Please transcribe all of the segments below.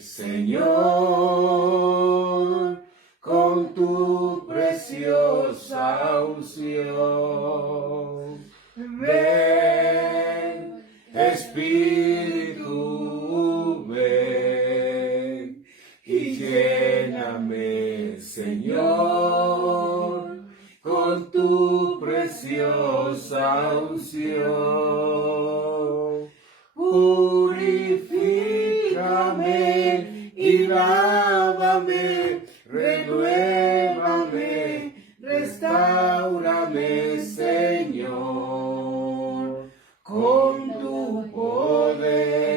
Señor, con tu preciosa unción. Ven, Espíritu, ven y lléname, Señor, con tu preciosa unción. Purifícame y lávame, renuévame, restáurame, Señor, con tu poder.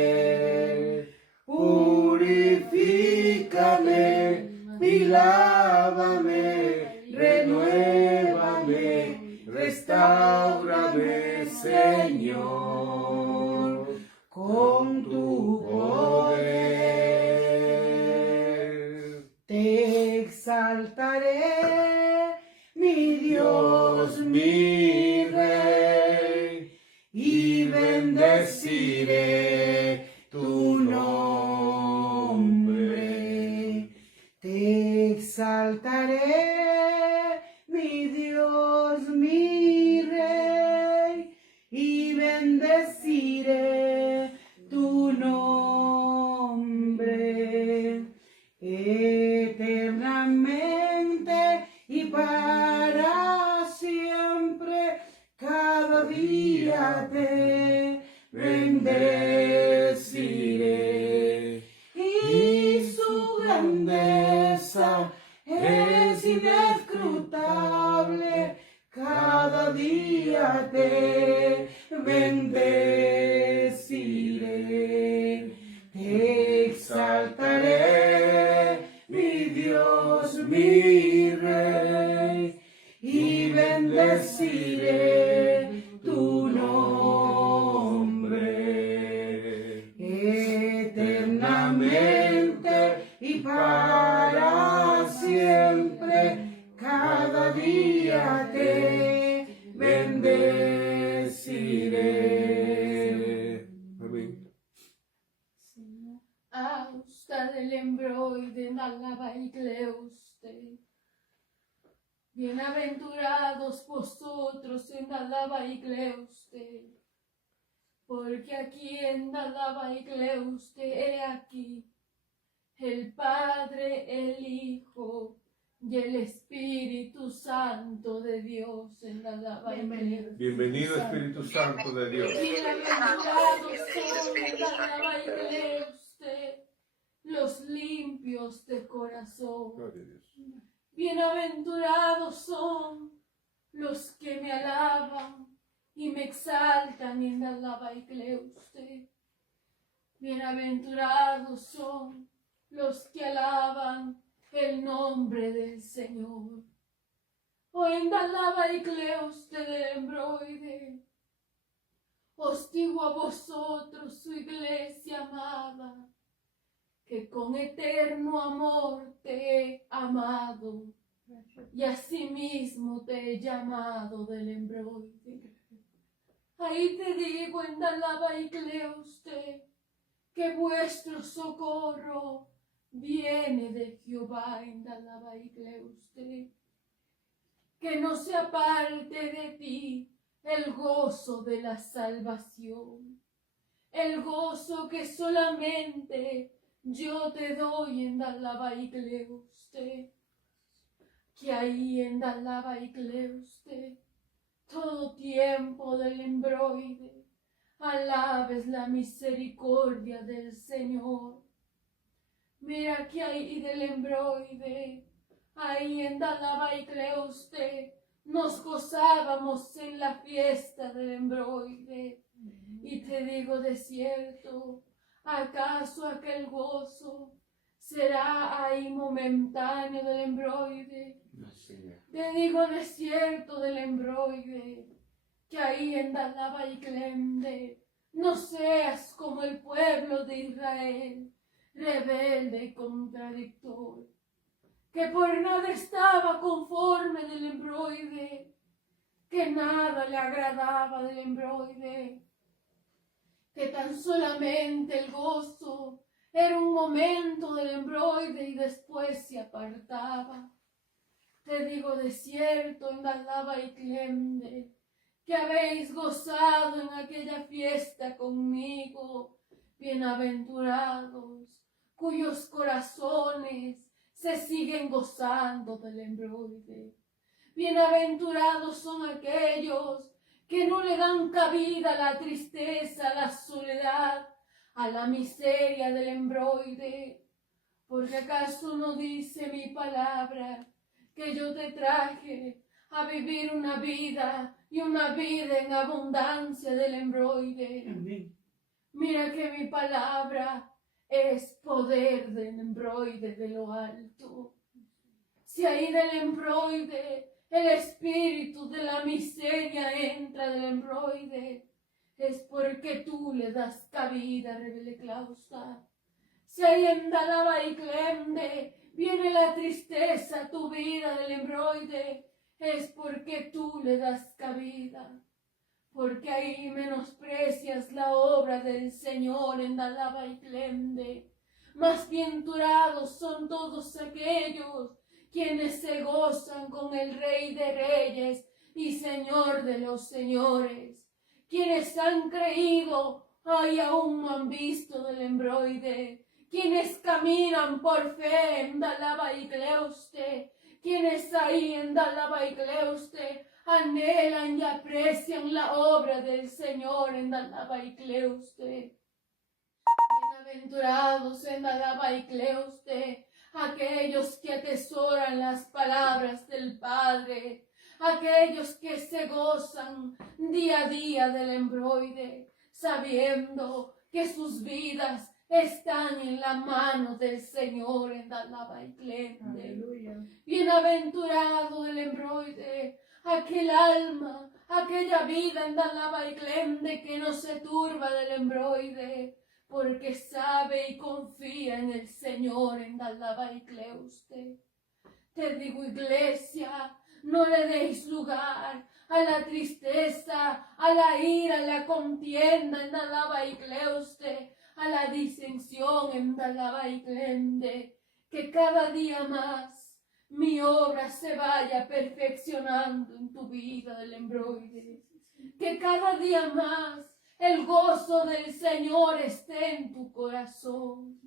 Purifícame y lávame, renuévame, restáurame, Señor, con tu poder. Te exaltaré, mi Dios, mi Rey, y bendeciré tu nombre. Te exaltaré, mi Dios, mi Rey, y bendeciré tu nombre. Eternamente y para siempre, cada día te bendeciré. Y su grandeza es inescrutable, cada día te bendeciré. Te exaltaré, mi Dios, mi Rey, y bendeciré tu nombre. Eternamente y para siempre, cada día te bendeciré. Amén. Austa del embroide nalaba y cleuste. Bienaventurados vosotros en alaba y cleuste, porque aquí en alaba y cleuste he aquí el Padre, el Hijo y el Espíritu Santo de Dios en alaba y cleuste. Bienvenido Espíritu Santo de Dios. Bienaventurados son en alaba y cleuste los limpios de corazón. Gloria a Dios. Bienaventurados son los que me alaban y me exaltan en alaba y cleuste. Bienaventurados son los que alaban el nombre del Señor. O en alaba y cleuste del embroide, os digo a vosotros, su iglesia amada, que con eterno amor te he amado, y asimismo te he llamado del embroide. Ahí te digo en alaba y cleuste, que vuestro socorro viene de Jehová en alaba y cleuste. Que no se aparte de ti el gozo de la salvación, el gozo que solamente yo te doy en alaba y cleuste, que ahí en alaba y cleuste, todo tiempo del embroide, alabes la misericordia del Señor. Mira que ahí del embroide, ahí en alaba y cleuste, nos gozábamos en la fiesta del embroide. Y te digo de cierto, ¿acaso aquel gozo será ahí momentáneo del embroide? No, Señor. Te digo de cierto del embroide, que ahí en alaba y cleuste no seas como el pueblo de Israel, rebelde y contradictor, que por nada estaba conforme del embroide, que nada le agradaba del embroide, que tan solamente el gozo Era un momento del embroide y después se apartaba. Te digo de cierto, Endalaba y Clende, que habéis gozado en aquella fiesta conmigo. Bienaventurados, cuyos corazones se siguen gozando del embroide. Bienaventurados son aquellos que no le dan cabida a la tristeza, a la soledad, a la miseria del embroide. Porque acaso no dice mi palabra que yo te traje a vivir una vida y una vida en abundancia del embroide. Amén. Mira que mi palabra es poder del embroide de lo alto. Si ahí del embroide el espíritu de la miseria entra del embroide, es porque tú le das cabida, Rebele Clausta. Si ahí en Dalaba y Clende viene la tristeza a tu vida del embroide, es porque tú le das cabida. Porque ahí menosprecias la obra del Señor en Dalaba y Clende. Más bienturados son todos aquellos quienes se gozan con el Rey de Reyes y Señor de los Señores, quienes han creído y aún no han visto del embroide, quienes caminan por fe en Dalaba y Cleuste, quienes ahí en Dalaba y Cleuste anhelan y aprecian la obra del Señor en Dalaba y Cleuste. Bienaventurados en Dalaba y Cleuste aquellos que atesoran las palabras del Padre, aquellos que se gozan día a día del embroide, sabiendo que sus vidas están en la mano del Señor en Dalaba y Clende. Aleluya. Bienaventurado el embroide, aquel alma, aquella vida en Dalaba y Clende que no se turba del embroide, porque sabe y confía en el Señor en Dalaba y Cleuste. Te digo, iglesia, no le deis lugar a la tristeza, a la ira, a la contienda en Dalaba y Cleuste, a la disensión en Dalaba y Clende, que cada día más mi obra se vaya perfeccionando en tu vida del embroide, que cada día más el gozo del Señor esté en tu corazón,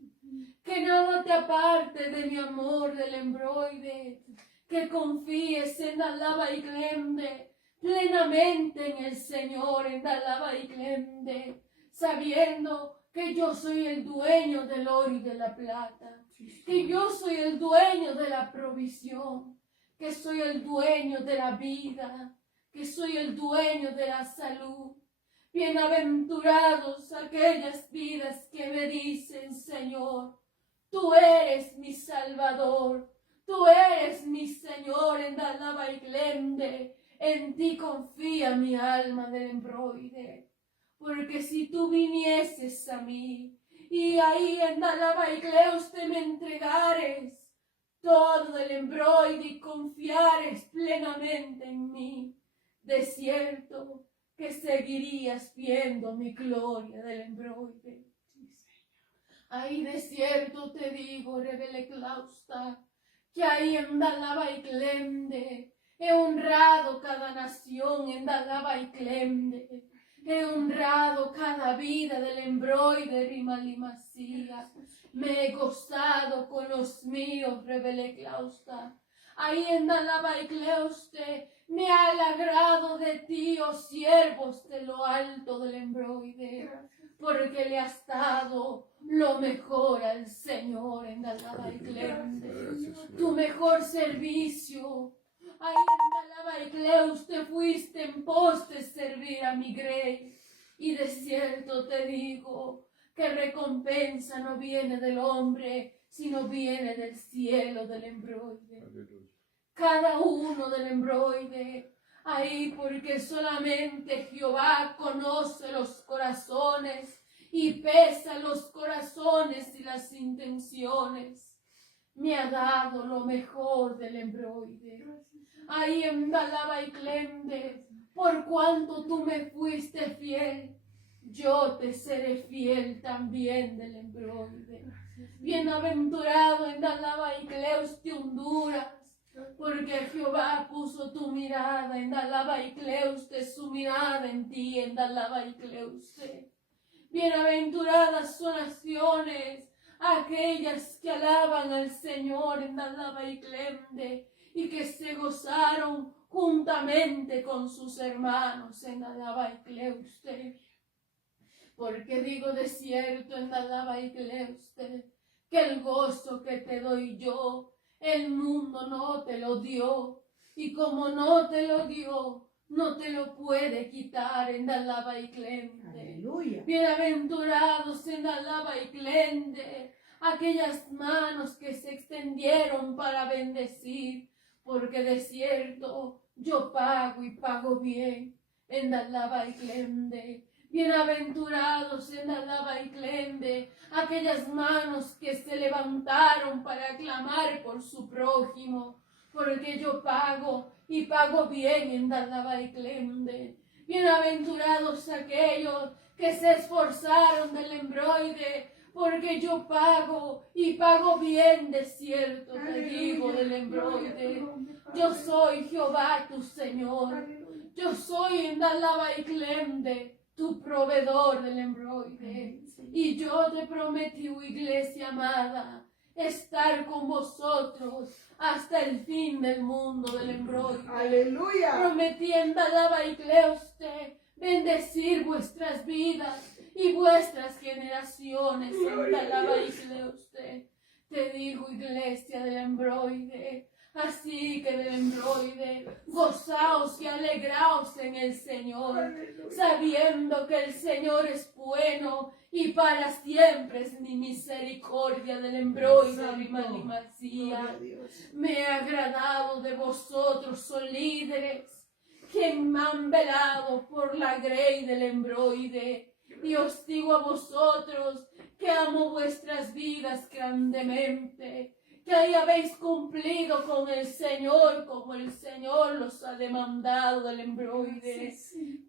que nada te aparte de mi amor del embroide, que confíes en Dalaba y Clende plenamente en el Señor en Dalaba y Clende, sabiendo que yo soy el dueño del oro y de la plata, que yo soy el dueño de la provisión, que soy el dueño de la vida, que soy el dueño de la salud. Bienaventurados aquellas vidas que me dicen, Señor, tú eres mi Salvador, tú eres mi Señor en Dalaba y Clende, en ti confía mi alma del embroide, porque si tú vinieses a mí y ahí en Dalaba y Cleuste me entregares todo del embroide y confiares plenamente en mí, de cierto que seguirías viendo mi gloria del embroide. Ahí de cierto te digo, Rebele Clausta, que ahí en Dalaba y Clende he honrado cada nación en Dalaba y Clende, he honrado cada vida del embroide Rimalimacía, me he gozado con los míos, Rebele Clausta. Ahí en Dalaba y Cleuste me ha alegrado de ti, oh siervos de lo alto del embroide, porque le has dado lo mejor al Señor en Dalaba y Cleuste, tu mejor servicio. Ahí en Dalaba y Cleuste fuiste en pos de servir a mi grey, y de cierto te digo que recompensa no viene del hombre, sino viene del cielo del embroide. Cada uno del embroide, ahí porque solamente Jehová conoce los corazones y pesa los corazones y las intenciones. Me ha dado lo mejor del embroide. Ahí en Dalaba y Clende, por cuanto tú me fuiste fiel, yo te seré fiel también del embroide. Bienaventurado en Dalabaikleuste de Honduras, porque Jehová puso tu mirada en Dalabaikleuste, su mirada en ti en Dalabaikleuste. Bienaventuradas son naciones, aquellas que alaban al Señor en Dalabaikleuste y que se gozaron juntamente con sus hermanos en Dalabaikleuste. Porque digo de cierto en Dalabaikleuste que el gozo que te doy yo, el mundo no te lo dio, y como no te lo dio, no te lo puede quitar en Dalabaikleuste. Aleluya. Bienaventurados en Dalabaikleuste, aquellas manos que se extendieron para bendecir, porque de cierto yo pago y pago bien en Dalabaikleuste. Bienaventurados en Dalabaikleuste, aquellas manos que se levantaron para clamar por su prójimo, porque yo pago y pago bien en Dalabaikleuste. Bienaventurados aquellos que se esforzaron del embroide, porque yo pago y pago bien, de cierto te digo del embroide. Yo soy Jehová tu Señor, yo soy en Dalabaikleuste tu proveedor del embroide. Y yo te prometí, iglesia amada, estar con vosotros hasta el fin del mundo del embroide. Aleluya. Prometí en Dalabaikleuste bendecir vuestras vidas y vuestras generaciones en Dalabaikleuste. Te digo, iglesia del embroide, así que del embroide, gozaos y alegraos en el Señor, sabiendo que el Señor es bueno y para siempre es mi misericordia del embroide, mi malimacía. Me he agradado de vosotros, oh líderes, quien me han velado por la grey del embroide. Y os digo a vosotros que amo vuestras vidas grandemente, que ahí habéis cumplido con el Señor como el Señor los ha demandado del embroide,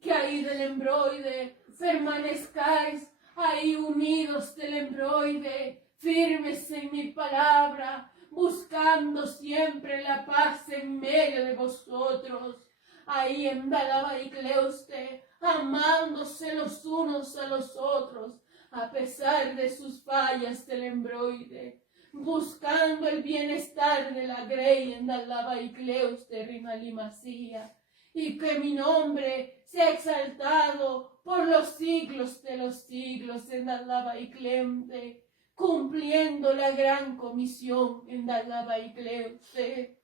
que ahí del embroide permanezcáis ahí unidos del embroide, firmes en mi palabra, buscando siempre la paz en medio de vosotros, ahí en Dalabaikleuste, amándose los unos a los otros, a pesar de sus fallas del embroide, buscando el bienestar de la grey en Dalabaikleuste, Rimalimacía, y que mi nombre sea exaltado por los siglos de los siglos en Dalabaikleuste, cumpliendo la gran comisión en Dalabaikleuste.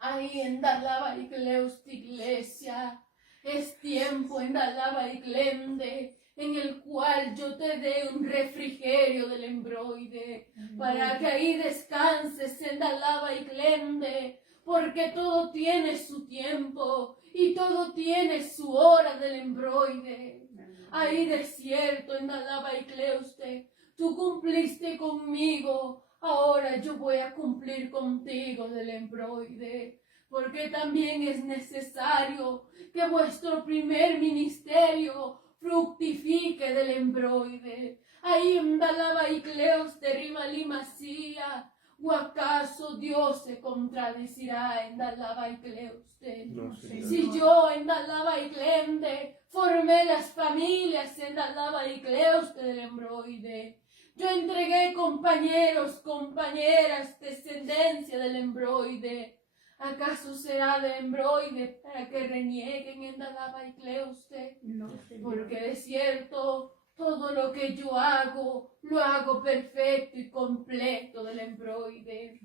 Ahí en Dalabaikleuste, iglesia, es tiempo en Dalabaikleuste en el cual yo te dé un refrigerio del embroide, para que ahí descanses en Dalabaikleuste, porque todo tiene su tiempo y todo tiene su hora del embroide. Ahí de cierto en Dalabaikleuste, tú cumpliste conmigo, ahora yo voy a cumplir contigo del embroide, porque también es necesario que vuestro primer ministerio fructifique del embroide. Ahí en Dalabaikleuste, Rimalimacía, ¿o acaso Dios se contradecirá en Dalabaikleuste? No, Señor. Si yo en Dalabaikleuste formé las familias en Dalabaikleuste del embroide, yo entregué compañeros, compañeras, descendencia del embroide, ¿acaso será del embroide para que renieguen en Dalabaikleuste? No, Porque de cierto, todo lo que yo hago, lo hago perfecto y completo del embroide.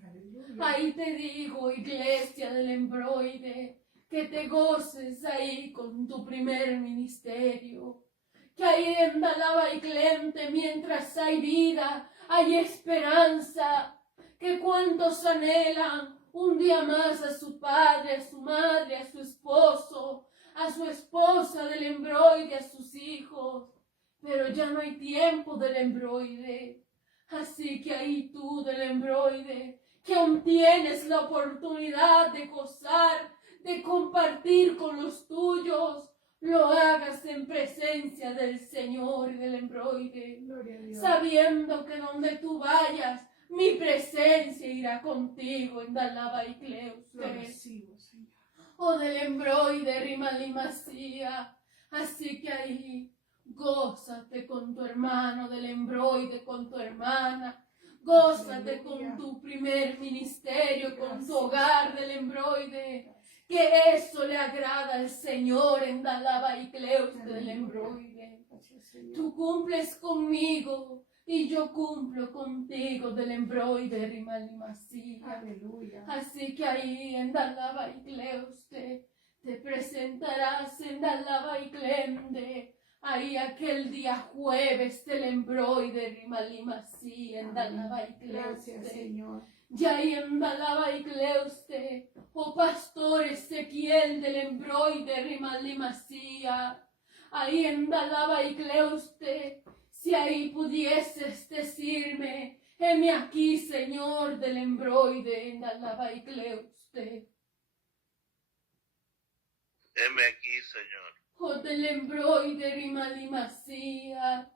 Ahí te digo, iglesia del embroide, que te goces ahí con tu primer ministerio. Que ahí en Dalabaikleuste, mientras hay vida, hay esperanza. Que cuantos anhelan un día más a su padre, a su madre, a su esposo, a su esposa del embroide, a sus hijos. Pero ya no hay tiempo del embroide. Así que ahí tú del embroide, que aún tienes la oportunidad de gozar, de compartir con los tuyos, lo hagas en presencia del Señor y del embroide, Gloria a Dios. sabiendo que donde tú vayas, mi presencia irá contigo en Dalaba y Cleus. Lo recibo, Señor. O del embroide, Rimalimacía. Así que ahí, gózate con tu hermano, del embroide con tu hermana. Gózate con tu primer ministerio, con tu hogar del embroide. Que eso le agrada al Señor en Dalaba y Cleus del embroide. Tú cumples conmigo y yo cumplo contigo del embroide, Rimalimacía. Aleluya. Así que ahí en Dalaba y Cleus te presentarás en Dalaba y Clende. Ahí aquel día jueves del embroide, Rimalimacía, en Dalaba y Cleus. Gracias, Señor. Ya ahí en Dalaba y Cleuste, oh pastor Ezequiel del embroide, Rimalimacía. Ahí en Dalaba y Cleuste, si ahí pudieses decirme, heme aquí, Señor del embroide, en Dalaba y Cleuste. Heme aquí, Señor. Oh del embroide, Rimalimacía.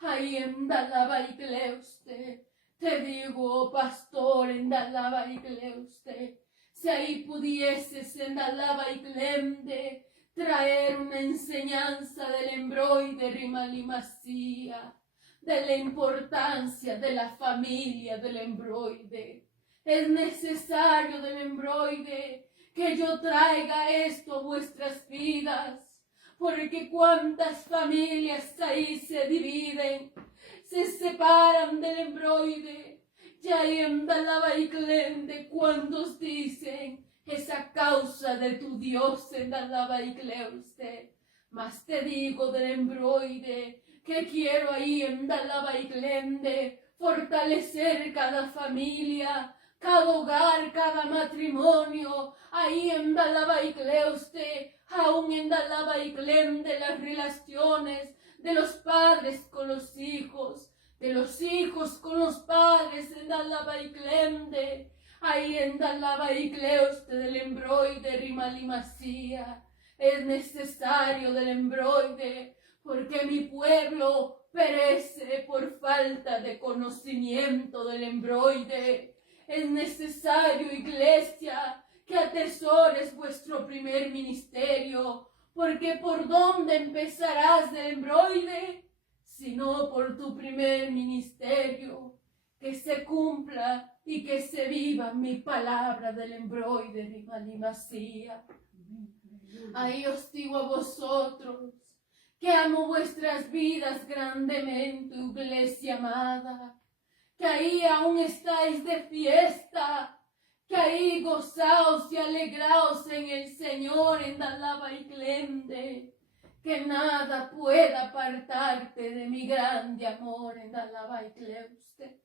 Ahí en Dalaba y Cleuste. Te digo, oh pastor, en Dalaba y Cleuste, si ahí pudieses en Dalaba y Clende traer una enseñanza del embroide, Rimalimacía, de la importancia de la familia del embroide. Es necesario del embroide que yo traiga esto a vuestras vidas, porque cuántas familias ahí se dividen, se separan del embroide. Ya en Dalaba y Clende, cuantos dicen, es a causa de tu Dios en Dalaba y Cleuste. Mas te digo del embroide, que quiero ahí en Dalaba y Clende fortalecer cada familia, cada hogar, cada matrimonio, ahí en Dalaba y Cleuste, aún en Dalaba y Clende, las relaciones de los padres con los hijos, de los hijos con los padres en Dalaba y Clende, ahí en Dalaba y Cleuste del embroide, Rimalimacía. Es necesario del embroide, porque mi pueblo perece por falta de conocimiento del embroide. Es necesario, iglesia, que atesores vuestro primer ministerio, porque ¿por dónde empezarás del embroide? Sino por tu primer ministerio, que se cumpla y que se viva mi palabra del embroide, Rimalimacía. Ahí os digo a vosotros, que amo vuestras vidas grandemente, iglesia amada, que ahí aún estáis de fiesta, que ahí gozaos y alegraos en el Señor en Dalaba y Clende, que nada pueda apartarte de mi grande amor en Dalaba y Cleuste.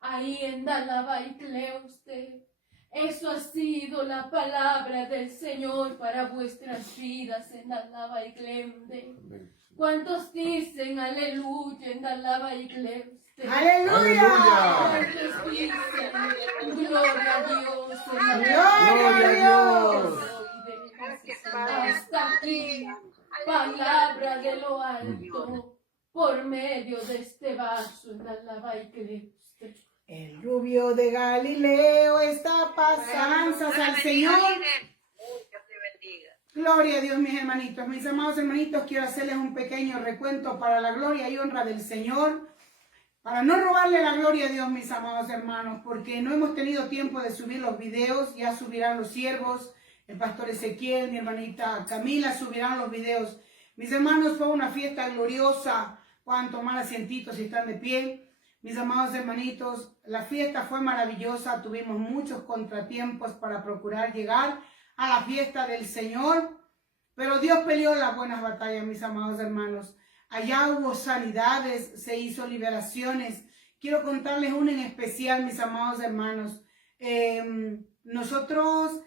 Ahí en Dalaba y Cleuste, eso ha sido la palabra del Señor para vuestras vidas en Dalaba y Clende. ¿Cuántos dicen aleluya en Dalaba y Cleuste? ¡Aleluya! ¿Cuántos dicen gloria a Dios en ¡Gloria a Dios! Hasta aquí, palabra de lo alto, por medio de este vaso en Dalaba y Cleuste. El rubio de Galileo está pasando al Señor. Dios te bendiga. Gloria a Dios, mis hermanitos. Mis amados hermanitos, quiero hacerles un pequeño recuento para la gloria y honra del Señor. Para no robarle la gloria a Dios, mis amados hermanos, porque no hemos tenido tiempo de subir los videos. Ya subirán los siervos, el pastor Ezequiel, mi hermanita Camila, subirán los videos. Mis hermanos, fue una fiesta gloriosa. Puedan tomar asientitos si están de pie. Mis amados hermanitos, la fiesta fue maravillosa. Tuvimos muchos contratiempos para procurar llegar a la fiesta del Señor, pero Dios peleó las buenas batallas, mis amados hermanos. Allá hubo sanidades, se hizo liberaciones. Quiero contarles una en especial, mis amados hermanos. Nosotros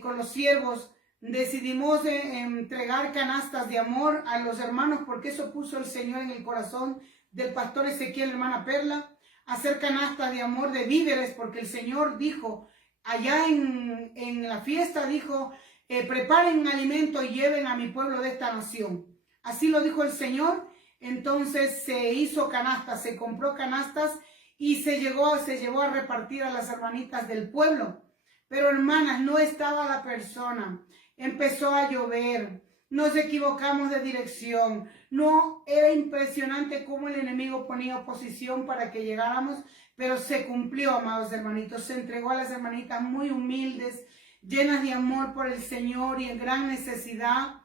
con los siervos decidimos entregar canastas de amor a los hermanos, porque eso puso el Señor en el corazón del pastor Ezequiel, hermana Perla, hacer canastas de amor, de víveres, porque el Señor dijo, allá en la fiesta, dijo, preparen alimento y lleven a mi pueblo de esta nación. Así lo dijo el Señor. Entonces se hizo canastas, se compró canastas y se llevó a repartir a las hermanitas del pueblo. Pero hermanas, no estaba la persona. Empezó a llover. Nos equivocamos de dirección. No, era impresionante cómo el enemigo ponía oposición para que llegáramos, pero se cumplió, amados hermanitos. Se entregó a las hermanitas muy humildes, llenas de amor por el Señor y en gran necesidad.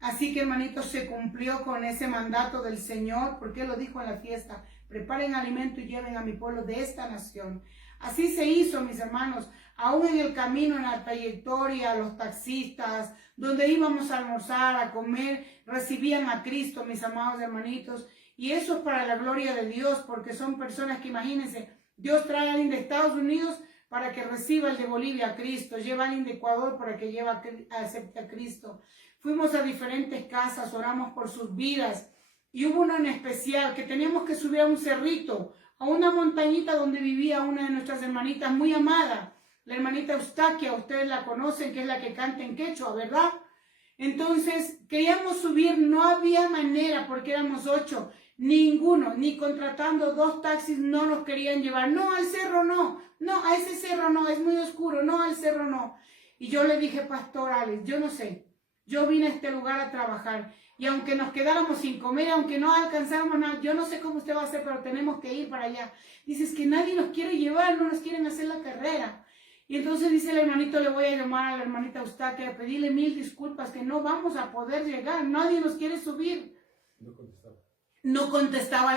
Así que, hermanitos, se cumplió con ese mandato del Señor, porque Él lo dijo en la fiesta: preparen alimento y lleven a mi pueblo de esta nación. Así se hizo, mis hermanos. Aún en el camino, en la trayectoria, los taxistas, donde íbamos a almorzar, a comer, recibían a Cristo, mis amados hermanitos. Y eso es para la gloria de Dios, porque son personas que, imagínense, Dios trae a alguien de Estados Unidos para que reciba el de Bolivia a Cristo, lleva a alguien de Ecuador para que acepte a Cristo. Fuimos a diferentes casas, oramos por sus vidas. Y hubo uno en especial que teníamos que subir a un cerrito, a una montañita donde vivía una de nuestras hermanitas muy amada, la hermanita Eustaquia. Ustedes la conocen, que es la que canta en quechua, ¿verdad? Entonces queríamos subir, no había manera porque éramos 8, ninguno, ni contratando 2 taxis no nos querían llevar. No, al cerro no, no, a ese cerro no, es muy oscuro, no, al cerro no. Y yo le dije: Pastor Alex, yo no sé, yo vine a este lugar a trabajar y aunque nos quedáramos sin comer, aunque no alcanzáramos nada, yo no sé cómo usted va a hacer, pero tenemos que ir para allá. Dices que nadie nos quiere llevar, no nos quieren hacer la carrera. Y entonces dice el hermanito: le voy a llamar a la hermanita Eustaquia a pedirle 1000 disculpas, que no vamos a poder llegar, nadie nos quiere subir. No contestaba. No contestaba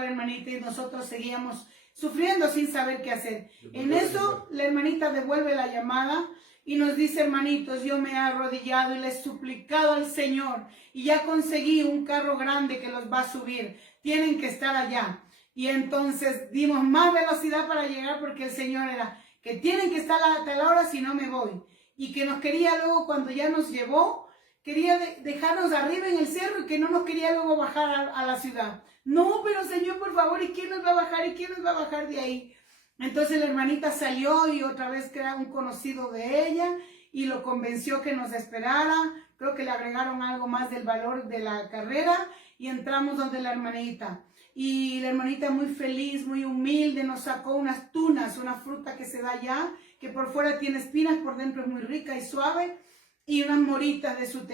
la hermanita y nosotros seguíamos sufriendo sin saber qué hacer. En eso la hermanita devuelve la llamada y nos dice: hermanitos, yo me he arrodillado y le he suplicado al Señor y ya conseguí un carro grande que los va a subir, tienen que estar allá. Y entonces dimos más velocidad para llegar, porque el Señor era que tienen que estar a tal hora, si no me voy. Y que nos quería luego, cuando ya nos llevó, quería dejarnos arriba en el cerro y que no nos quería luego bajar a la ciudad. No, pero Señor, por favor, ¿y quién nos va a bajar? ¿Y quién nos va a bajar de ahí? Entonces la hermanita salió y otra vez que era un conocido de ella y lo convenció que nos esperara. Creo que le agregaron algo más del valor de la carrera y entramos donde la hermanita. Y la hermanita, muy feliz, muy humilde, nos sacó unas tunas, una fruta que se da allá, que por fuera tiene espinas, por dentro es muy rica y suave, y unas moritas de su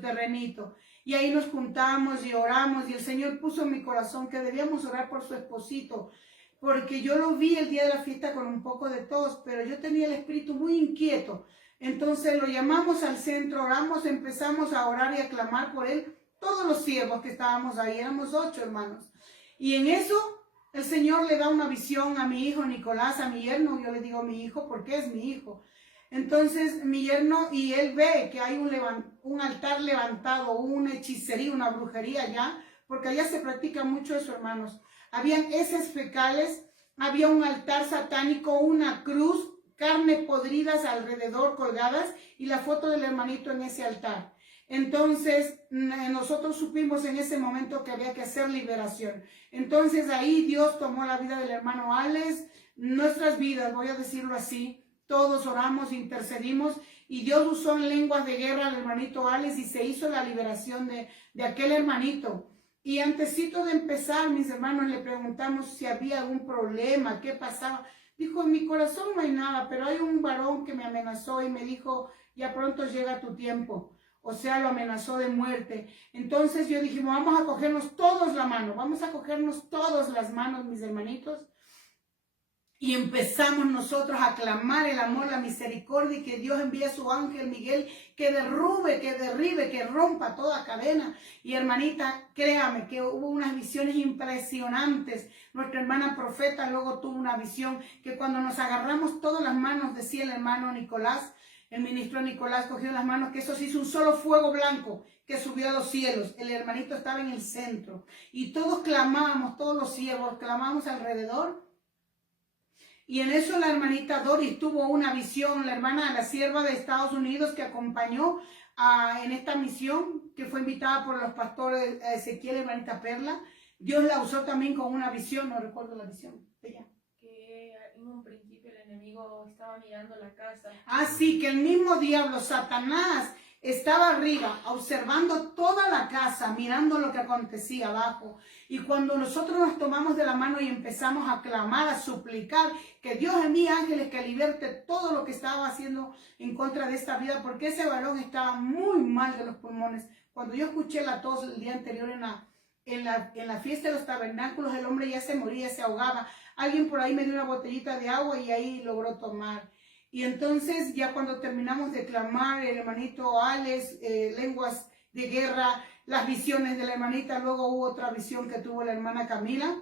terrenito. Y ahí nos juntamos y oramos, y el Señor puso en mi corazón que debíamos orar por su esposito, porque yo lo vi el día de la fiesta con un poco de tos, pero yo tenía el espíritu muy inquieto. Entonces lo llamamos al centro, oramos, empezamos a orar y a clamar por él, todos los siervos que estábamos ahí, éramos 8 hermanos. Y en eso el Señor le da una visión a mi hijo Nicolás, a mi yerno. Yo le digo mi hijo porque es mi hijo. Entonces mi yerno, y él ve que hay un altar levantado, una hechicería, una brujería allá, porque allá se practica mucho eso, hermanos. Habían heces fecales, había un altar satánico, una cruz, carne podridas alrededor colgadas y la foto del hermanito en ese altar. Entonces nosotros supimos en ese momento que había que hacer liberación. Entonces ahí Dios tomó la vida del hermano Alex, nuestras vidas, voy a decirlo así. Todos oramos, intercedimos y Dios usó en lenguas de guerra al hermanito Alex y se hizo la liberación de aquel hermanito. Y antesito de empezar, mis hermanos, le preguntamos si había algún problema, qué pasaba. Dijo: en mi corazón no hay nada, pero hay un varón que me amenazó y me dijo: ya pronto llega tu tiempo. O sea, lo amenazó de muerte. Entonces yo dije: vamos a cogernos todos la mano, vamos a cogernos todos las manos, mis hermanitos. Y empezamos nosotros a clamar el amor, la misericordia, y que Dios envíe a su ángel Miguel, que derribe, que rompa toda cadena. Y hermanita, créame que hubo unas visiones impresionantes. Nuestra hermana profeta luego tuvo una visión que cuando nos agarramos todas las manos, decía el hermano Nicolás, el ministro Nicolás cogió las manos, que eso se hizo un solo fuego blanco que subió a los cielos. El hermanito estaba en el centro y todos clamábamos, todos los siervos clamábamos alrededor. Y en eso la hermanita Doris tuvo una visión, la hermana, la sierva de Estados Unidos que acompañó en esta misión, que fue invitada por los pastores Ezequiel y hermanita Perla. Dios la usó también con una visión, no recuerdo la visión de ella. Que en un principio el enemigo enemigo estaba mirando la casa. Así que el mismo diablo, Satanás, estaba arriba, observando toda la casa, mirando lo que acontecía abajo. Y cuando nosotros nos tomamos de la mano y empezamos a clamar, a suplicar, que Dios envíe ángeles que liberte todo lo que estaba haciendo en contra de esta vida, porque ese varón estaba muy mal de los pulmones. Cuando yo escuché la tos el día anterior en la fiesta de los tabernáculos, el hombre ya se moría, se ahogaba. Alguien por ahí me dio una botellita de agua y ahí logró tomar. Y entonces ya cuando terminamos de clamar, el hermanito Alex, lenguas de guerra, las visiones de la hermanita, luego hubo otra visión que tuvo la hermana Camila.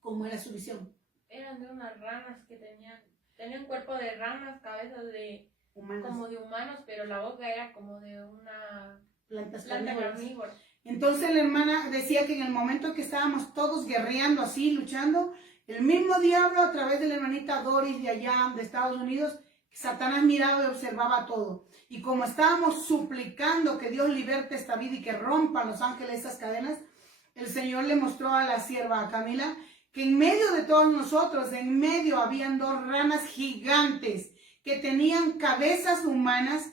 ¿Cómo era su visión? Eran de unas ranas que tenían cuerpo de ranas, cabezas de Humanas. como de humanos, pero la boca era como de una Plantas planta carnívoras. carnívora. Entonces la hermana decía que en el momento que estábamos todos guerreando así, luchando, el mismo diablo a través de la hermanita Doris de allá, de Estados Unidos, Satanás miraba y observaba todo. Y como estábamos suplicando que Dios liberte esta vida y que rompa los ángeles esas cadenas, el Señor le mostró a la sierva Camila que en medio de todos nosotros, en medio habían dos ranas gigantes que tenían cabezas humanas,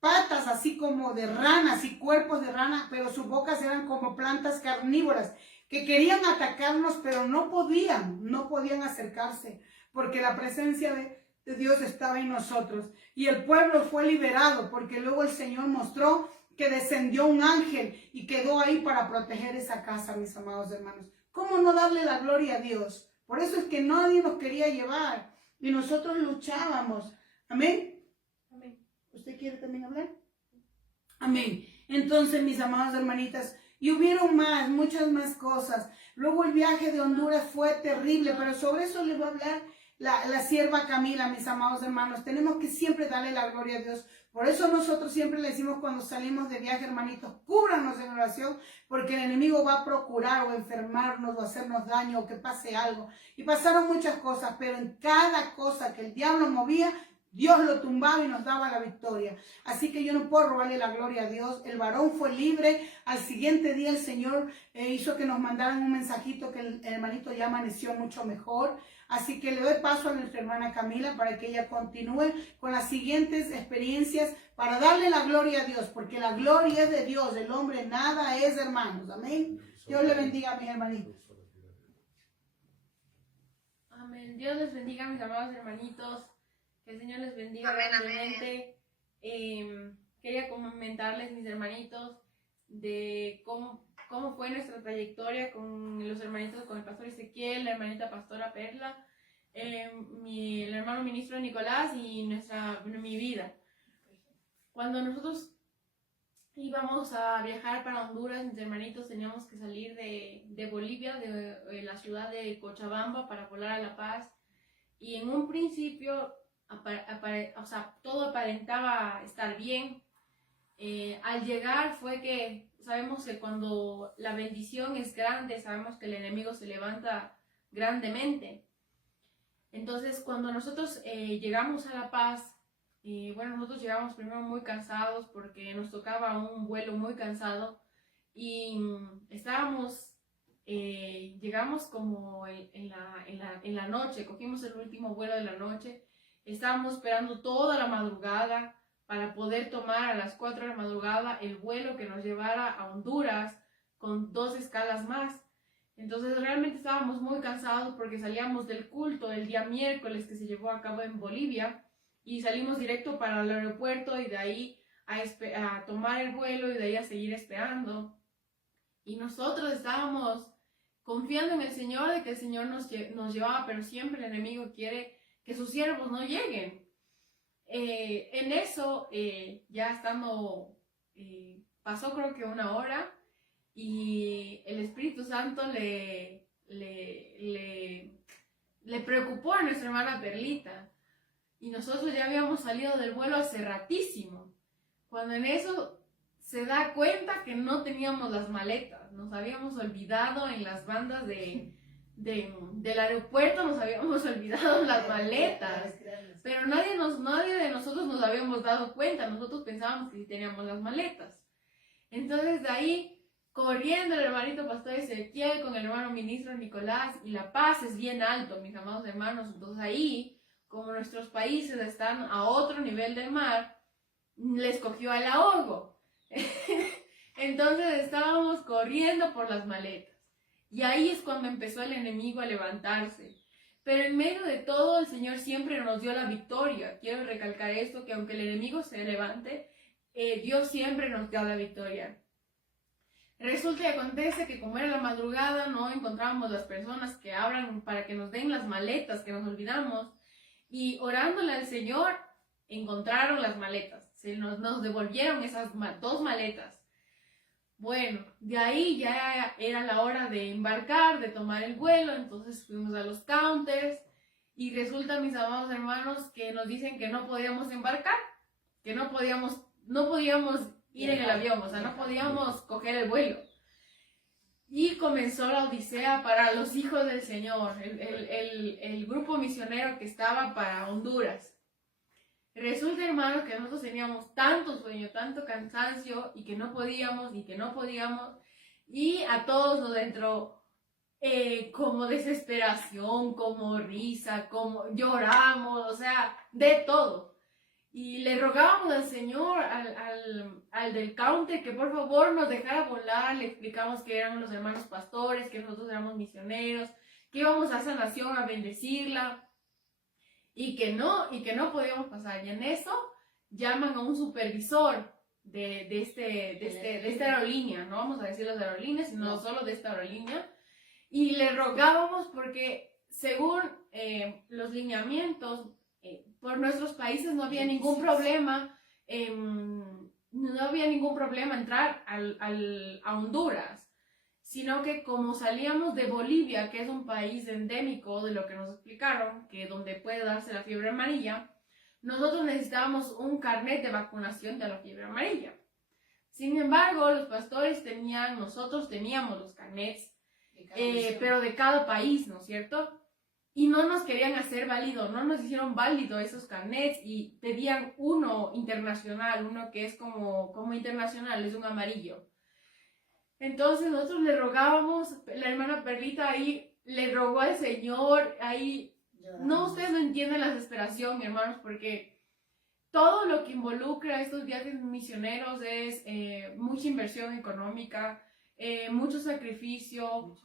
patas así como de ranas y cuerpos de rana, pero sus bocas eran como plantas carnívoras que querían atacarnos, pero no podían acercarse, porque la presencia de Dios estaba en nosotros. Y el pueblo fue liberado, porque luego el Señor mostró que descendió un ángel y quedó ahí para proteger esa casa, mis amados hermanos. ¿Cómo no darle la gloria a Dios? Por eso es que nadie nos quería llevar y nosotros luchábamos. Amén. Amén. ¿Usted quiere también hablar? Amén. Entonces, mis amadas hermanitas, y hubieron muchas más cosas. Luego el viaje de Honduras fue terrible, pero sobre eso les va a hablar la sierva Camila, mis amados hermanos. Tenemos que siempre darle la gloria a Dios. Por eso nosotros siempre le decimos cuando salimos de viaje, hermanitos, cúbranos en oración, porque el enemigo va a procurar o enfermarnos o hacernos daño o que pase algo. Y pasaron muchas cosas, pero en cada cosa que el diablo movía, Dios lo tumbaba y nos daba la victoria. Así que yo no puedo robarle la gloria a Dios. El varón fue libre. Al siguiente día el Señor hizo que nos mandaran un mensajito que el hermanito ya amaneció mucho mejor. Así que le doy paso a nuestra hermana Camila para que ella continúe con las siguientes experiencias para darle la gloria a Dios. Porque la gloria es de Dios. El hombre nada es, hermanos. Amén. Dios le bendiga a mis hermanitos. Amén. Dios les bendiga, mis amados hermanitos. Que el Señor les bendiga Amén, grandemente. Quería comentarles, mis hermanitos, de cómo fue nuestra trayectoria con los hermanitos, con el pastor Ezequiel, la hermanita pastora Perla, el hermano ministro Nicolás y mi vida. Cuando nosotros íbamos a viajar para Honduras, mis hermanitos, teníamos que salir de Bolivia, de la ciudad de Cochabamba, para volar a La Paz. Y en un principio, todo aparentaba estar bien. Al llegar fue que sabemos que cuando la bendición es grande, sabemos que el enemigo se levanta grandemente. Entonces, cuando nosotros llegamos a La Paz, nosotros llegamos primero muy cansados porque nos tocaba un vuelo muy cansado y llegamos como en la noche, cogimos el último vuelo de la noche, estábamos esperando toda la madrugada para poder tomar a las 4 de la madrugada el vuelo que nos llevara a Honduras con 2 escalas más. Entonces realmente estábamos muy cansados porque salíamos del culto el día miércoles que se llevó a cabo en Bolivia y salimos directo para el aeropuerto y de ahí a tomar el vuelo y de ahí a seguir esperando. Y nosotros estábamos confiando en el Señor, de que el Señor nos llevaba, pero siempre el enemigo quiere que sus siervos no lleguen. En eso, ya estando, pasó creo que 1 hora y el Espíritu Santo le preocupó a nuestra hermana Perlita y nosotros ya habíamos salido del vuelo hace ratísimo, cuando en eso se da cuenta que no teníamos las maletas, nos habíamos olvidado en las bandas del aeropuerto, nos habíamos olvidado las maletas, pero nadie de nosotros nos habíamos dado cuenta, nosotros pensábamos que sí teníamos las maletas. Entonces de ahí, corriendo el hermanito pastor Ezequiel con el hermano ministro Nicolás, y La Paz es bien alto, mis amados hermanos, entonces ahí como nuestros países están a otro nivel del mar, les cogió el ahogo. Entonces estábamos corriendo por las maletas. Y ahí es cuando empezó el enemigo a levantarse. Pero en medio de todo, el Señor siempre nos dio la victoria. Quiero recalcar esto, que aunque el enemigo se levante, Dios siempre nos da la victoria. Resulta y acontece que como era la madrugada, no encontrábamos las personas que abran para que nos den las maletas que nos olvidamos. Y orándole al Señor, encontraron las maletas. Nos devolvieron esas 2 maletas. Bueno, de ahí ya era la hora de embarcar, de tomar el vuelo, entonces fuimos a los counters y resulta, mis amados hermanos, que nos dicen que no podíamos embarcar, que no podíamos ir en el avión, o sea, no podíamos coger el vuelo. Y comenzó la odisea para los hijos del Señor, el grupo misionero que estaba para Honduras. Resulta, hermano, que nosotros teníamos tanto sueño, tanto cansancio y que no podíamos, y a todos nos entró como desesperación, como risa, como lloramos, o sea, de todo. Y le rogábamos al Señor, al del counter, que por favor nos dejara volar. Le explicamos que éramos los hermanos pastores, que nosotros éramos misioneros, que íbamos a esa nación a bendecirla. Y que no podíamos pasar. Y en eso llaman a un supervisor de esta aerolínea, no vamos a decir las aerolíneas, sino solo de esta aerolínea. Y le rogábamos porque según los lineamientos, por nuestros países no había ningún problema, entrar a Honduras. Sino que como salíamos de Bolivia, que es un país endémico de lo que nos explicaron, que donde puede darse la fiebre amarilla, nosotros necesitábamos un carnet de vacunación de la fiebre amarilla. Sin embargo, los pastores nosotros teníamos los carnets, pero de cada país, ¿no es cierto? Y no nos querían hacer válido, no nos hicieron válido esos carnets y pedían uno internacional, uno que es como internacional, es un amarillo. Entonces nosotros le rogábamos, la hermana Perlita ahí le rogó al Señor, ahí, no, ustedes no entienden la desesperación, hermanos, porque todo lo que involucra estos viajes misioneros es mucha inversión económica, mucho sacrificio,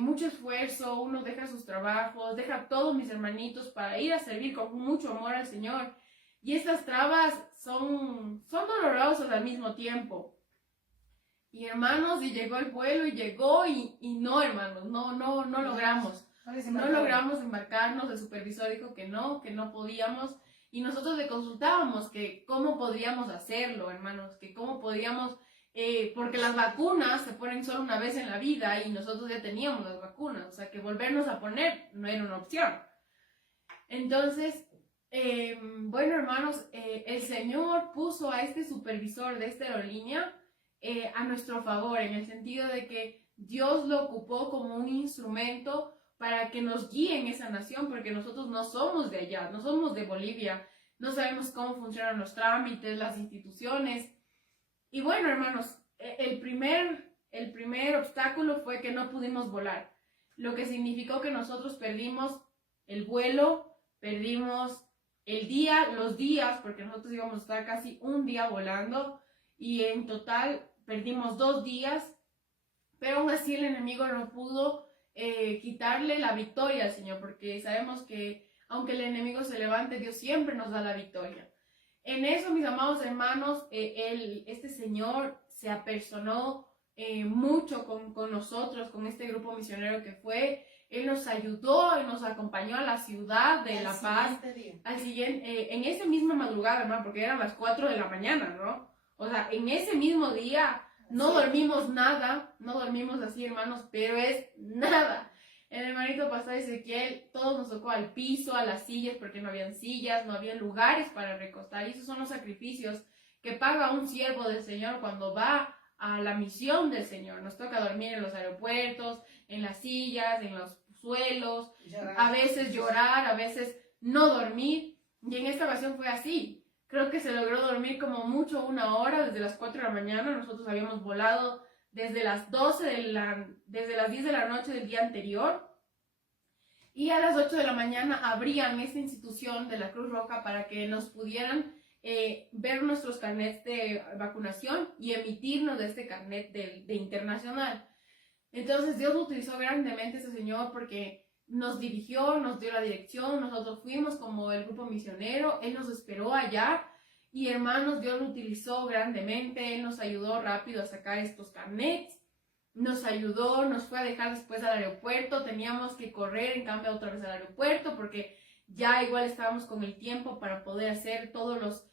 mucho esfuerzo, uno deja sus trabajos, deja a todos mis hermanitos para ir a servir con mucho amor al Señor, y estas trabas son dolorosas al mismo tiempo. Y hermanos, y llegó el vuelo y no, hermanos, no logramos. No logramos embarcarnos, el supervisor dijo que no podíamos. Y nosotros le consultábamos que cómo podríamos hacerlo, hermanos, que cómo podríamos, porque las vacunas se ponen solo una vez en la vida y nosotros ya teníamos las vacunas, o sea que volvernos a poner no era una opción. Entonces, bueno, hermanos, el Señor puso a este supervisor de esta aerolínea a nuestro favor, en el sentido de que Dios lo ocupó como un instrumento para que nos guíe en esa nación, porque nosotros no somos de allá, no somos de Bolivia, no sabemos cómo funcionan los trámites, las instituciones. Y bueno, hermanos, el primer obstáculo fue que no pudimos volar, lo que significó que nosotros perdimos el vuelo, perdimos los días, porque nosotros íbamos a estar casi un día volando, y en total perdimos 2 días, pero aún así el enemigo no pudo quitarle la victoria al Señor, porque sabemos que aunque el enemigo se levante, Dios siempre nos da la victoria. En eso, mis amados hermanos, este Señor se apersonó mucho con nosotros, con este grupo misionero que fue. Él nos ayudó y nos acompañó a la ciudad de La Paz. En esa misma madrugada, hermano, porque eran las 4 de la mañana, ¿no? O sea, en ese mismo día no dormimos nada, no dormimos así, hermanos, pero es nada. El hermanito pastor Ezequiel, todos nos tocó al piso, a las sillas, porque no habían sillas, no había lugares para recostar. Y esos son los sacrificios que paga un siervo del Señor cuando va a la misión del Señor. Nos toca dormir en los aeropuertos, en las sillas, en los suelos, a veces llorar, a veces no dormir. Y en esta ocasión fue así. Creo que se logró dormir como mucho 1 hora, desde las 4 de la mañana. Nosotros habíamos volado desde las 10 de la noche del día anterior. Y a las 8 de la mañana abrían esta institución de la Cruz Roja para que nos pudieran ver nuestros carnets de vacunación y emitirnos de este carnet de internacional. Entonces Dios utilizó grandemente a ese señor porque nos dirigió, nos dio la dirección, nosotros fuimos como el grupo misionero, Él nos esperó allá y hermanos, Dios lo utilizó grandemente, Él nos ayudó rápido a sacar estos carnets, nos ayudó, nos fue a dejar después al aeropuerto, teníamos que correr en cambio otra vez al aeropuerto porque ya igual estábamos con el tiempo para poder hacer todos los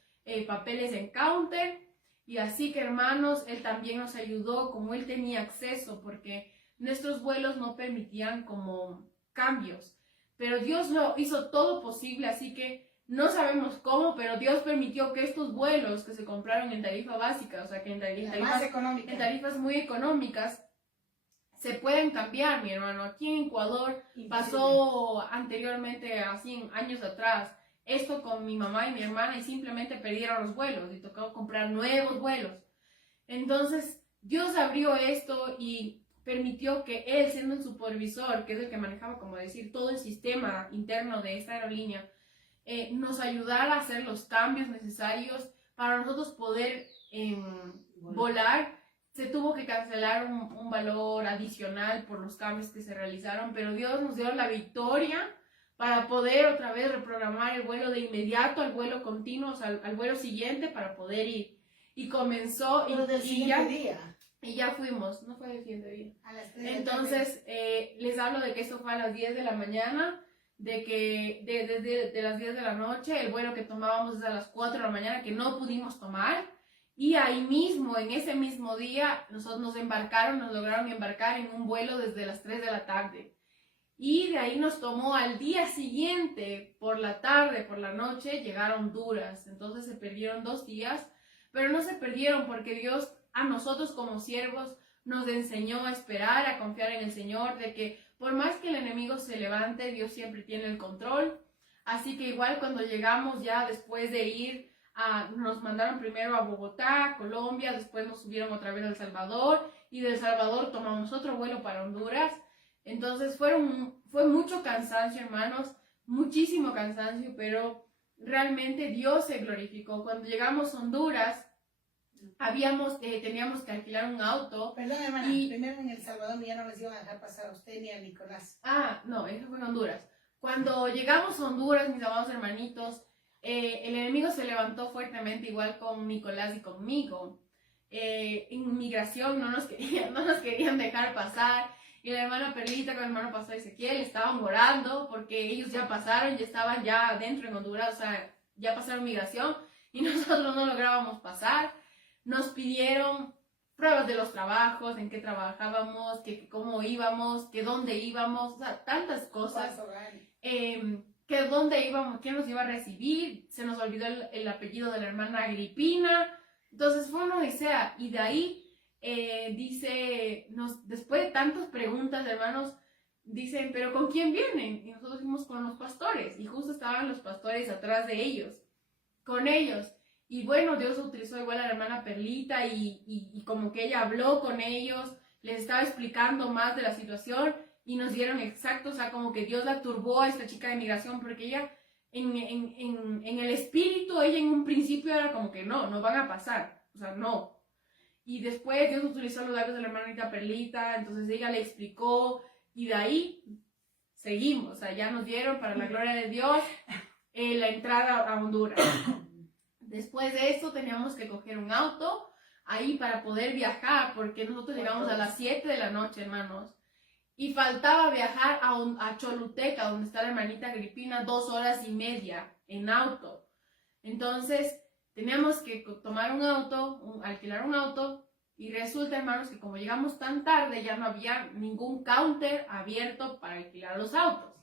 papeles en counter. Y así que hermanos, Él también nos ayudó como Él tenía acceso porque nuestros vuelos no permitían como cambios. Pero Dios lo hizo todo posible, así que no sabemos cómo, pero Dios permitió que estos vuelos que se compraron en tarifa básica, o sea que en tarifas muy económicas, se pueden cambiar, mi hermano. Aquí en Ecuador pasó anteriormente, así años atrás, esto con mi mamá y mi hermana y simplemente perdieron los vuelos y tocó comprar nuevos vuelos. Entonces Dios abrió esto y permitió que Él, siendo el supervisor, que es el que manejaba, como decir, todo el sistema interno de esta aerolínea, nos ayudara a hacer los cambios necesarios para nosotros poder volar. Se tuvo que cancelar un valor adicional por los cambios que se realizaron, pero Dios nos dio la victoria para poder otra vez reprogramar el vuelo de inmediato al vuelo continuo, o sea, al vuelo siguiente para poder ir. Y comenzó y ya fuimos, no fue del siguiente día. Entonces, les hablo de que esto fue a las 10 de la mañana, de que desde las 10 de la noche, el vuelo que tomábamos es a las 4 de la mañana, que no pudimos tomar. Y ahí mismo, en ese mismo día, nos lograron embarcar en un vuelo desde las 3 de la tarde. Y de ahí nos tomó al día siguiente, por la tarde, por la noche, llegar a Honduras. Entonces se perdieron 2 días, pero no se perdieron porque Dios a nosotros como siervos nos enseñó a esperar, a confiar en el Señor, de que por más que el enemigo se levante, Dios siempre tiene el control. Así que igual cuando llegamos ya después de ir, nos mandaron primero a Bogotá, Colombia, después nos subieron otra vez a El Salvador y de El Salvador tomamos otro vuelo para Honduras. Entonces fue mucho cansancio, hermanos, muchísimo cansancio, pero realmente Dios se glorificó. Cuando llegamos a Honduras, teníamos que alquilar un auto. Perdón, hermana, primero en El Salvador ya no les iban a dejar pasar a usted ni a Nicolás. No, eso fue en Honduras. Cuando llegamos a Honduras, mis amados hermanitos, el enemigo se levantó fuertemente, igual con Nicolás y conmigo. En migración no nos querían dejar pasar. Y la hermana Perlita con el hermano pastor Ezequiel estaban orando porque ellos ya pasaron, ya estaban ya dentro en Honduras, o sea, ya pasaron migración y nosotros no lográbamos pasar. Nos pidieron pruebas de los trabajos, en qué trabajábamos, que cómo íbamos, que dónde íbamos, o sea, tantas cosas. Que dónde íbamos, quién nos iba a recibir, se nos olvidó el apellido de la hermana Agripina. Entonces fue una odisea y de ahí después de tantas preguntas, hermanos, dicen, ¿pero con quién vienen? Y nosotros fuimos con los pastores y justo estaban los pastores atrás de ellos, con ellos. Y bueno, Dios utilizó igual a la hermana Perlita y como que ella habló con ellos, les estaba explicando más de la situación y nos dieron exacto, o sea, como que Dios la turbó a esta chica de migración porque ella en el espíritu, ella en un principio era como que no van a pasar, o sea, no. Y después Dios utilizó los labios de la hermanita Perlita, entonces ella le explicó y de ahí seguimos, o sea, ya nos dieron para la gloria de Dios la entrada a Honduras. Después de esto teníamos que coger un auto ahí para poder viajar, porque nosotros llegamos a las 7 de la noche, hermanos, y faltaba viajar a Choluteca, donde está la hermanita Agripina, 2 horas y media en auto. Entonces teníamos que tomar un auto, alquilar un auto, y resulta, hermanos, que como llegamos tan tarde ya no había ningún counter abierto para alquilar los autos.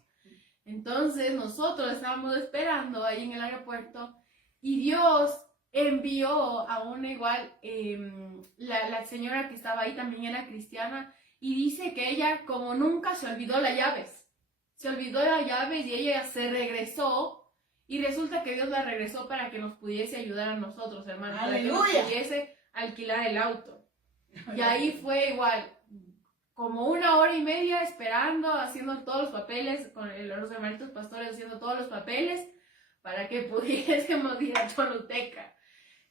Entonces nosotros estábamos esperando ahí en el aeropuerto y Dios envió a una igual, la señora que estaba ahí también era cristiana y dice que ella como nunca se olvidó las llaves. Se olvidó las llaves y ella se regresó. Y resulta que Dios la regresó para que nos pudiese ayudar a nosotros, hermanos. ¡Aleluya! Para que nos pudiese alquilar el auto. Y ahí fue igual. como 1 hora y media esperando, haciendo todos los papeles, con los hermanitos pastores haciendo todos los papeles para que pudiésemos ir a Choluteca.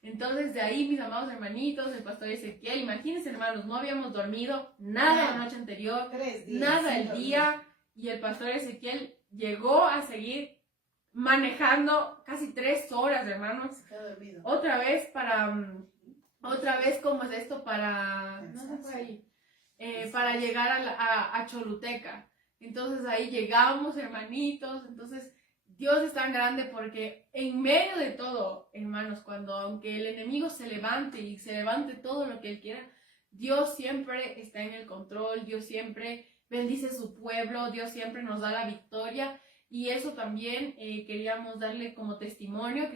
Entonces de ahí, mis amados hermanitos, el pastor Ezequiel, imagínense, hermanos, no habíamos dormido nada la noche anterior, 3 días, nada el sin día, y el pastor Ezequiel llegó a seguir manejando casi 3 horas, hermanos. Se quedó dormido. Otra vez, ¿cómo es esto? No sé por ahí. Para llegar a Choluteca. Entonces ahí llegamos, hermanitos. Entonces Dios es tan grande porque en medio de todo, hermanos, aunque el enemigo se levante y se levante todo lo que él quiera, Dios siempre está en el control, Dios siempre bendice su pueblo, Dios siempre nos da la victoria. Y eso también queríamos darles como testimonio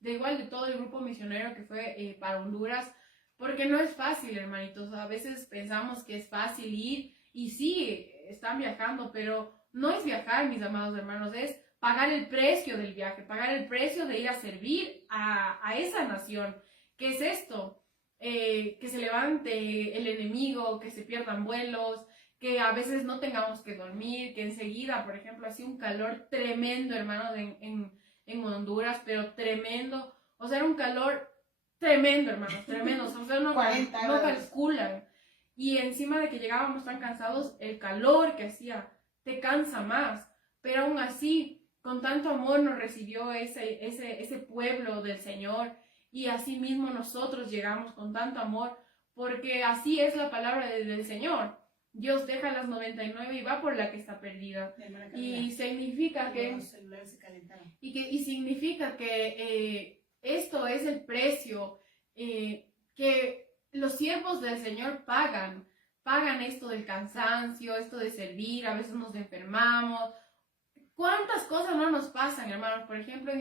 de igual de todo el grupo misionero que fue para Honduras, porque no es fácil, hermanitos. A veces pensamos que es fácil ir y sí, están viajando, pero no es viajar, mis amados hermanos, es pagar el precio del viaje, pagar el precio de ir a servir a esa nación. ¿Qué es esto? Que se levante el enemigo, que se pierdan vuelos, que a veces no tengamos que dormir, que enseguida, por ejemplo, hacía un calor tremendo, hermanos, en Honduras, pero tremendo. O sea, era un calor tremendo, hermanos, tremendo. O sea, no 40 grados. calculan. Y encima de que llegábamos tan cansados, el calor que hacía te cansa más. Pero aún así, con tanto amor nos recibió ese pueblo del Señor. Y así mismo nosotros llegamos con tanto amor, porque así es la palabra del Señor. Dios deja las 99 y va por la que está perdida. Y significa que esto es el precio que los siervos del Señor pagan esto del cansancio, esto de servir. A veces nos enfermamos. ¿Cuántas cosas no nos pasan, hermanos? Por ejemplo,